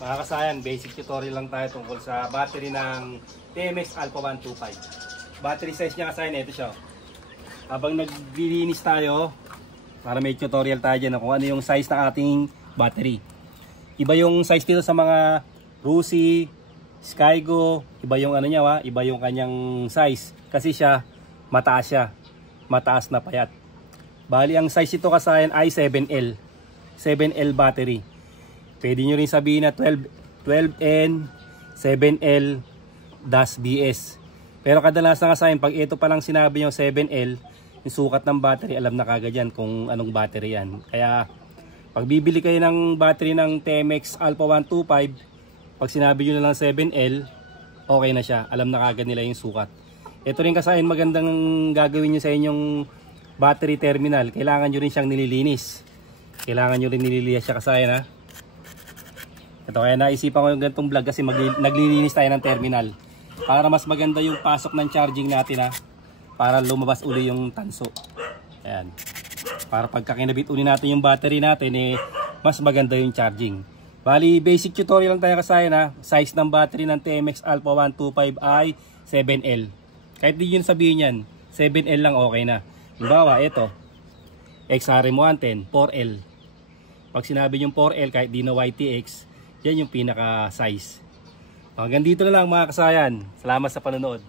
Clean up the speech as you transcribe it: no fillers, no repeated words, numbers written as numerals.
Mga kasayan, basic tutorial lang tayo tungkol sa battery ng TMX Alpha 125. Battery size niya kasayan, ito siya. Habang naglilinis tayo, para may tutorial tayo dyan kung ano yung size ng ating battery. Iba yung size dito sa mga Rusi, Skygo, iba yung ano niya, iba yung kanyang size. Kasi siya, mataas na payat. Bali ang size ito kasayan ay 7L. 7L battery. Pwede nyo rin sabihin na 12N, 7L, -BS. Pero kadalasan kasayan, pag ito palang sinabi nyo 7L, yung sukat ng battery, alam na kagad yan kung anong battery yan. Kaya pag bibili kayo ng battery ng TMX Alpha 125, pag sinabi nyo na lang 7L, okay na siya. Alam na kagad nila yung sukat. Ito rin kasayan, magandang gagawin nyo sa inyong battery terminal. Kailangan nyo rin siyang nililinis. Kailangan nyo rin nililinis siya kasayan, ha. Ito, kaya naisipan ko yung ganitong vlog kasi naglilinis tayo ng terminal. Para mas maganda yung pasok ng charging natin, ha. Para lumabas uli yung tanso. Ayan. Para pagka kinabit uli natin yung battery natin, mas maganda yung charging. Bali, basic tutorial lang tayo kasayan, ha. Size ng battery ng TMX Alpha 125 ay 7L. Kahit di yun sabihin yan, 7L lang okay na. Halimbawa, ito. XRM110, 4L. Pag sinabi yung 4L, kahit di na YTX, yan yung pinaka size. Hanggang dito na lang mga kasayan. Salamat sa panonood.